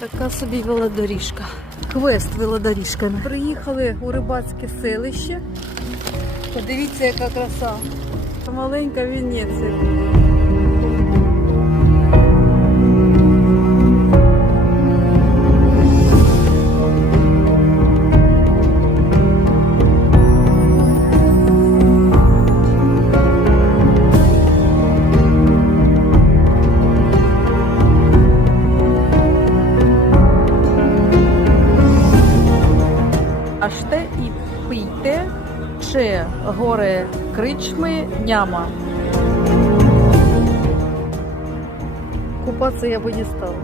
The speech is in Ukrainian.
Така собі велодоріжка. Квест велодоріжками. Приїхали у рибацьке селище. Подивіться, яка краса. Маленька Венеція. Аште і пийте, чи горе кричми няма. Купатися я би не стала.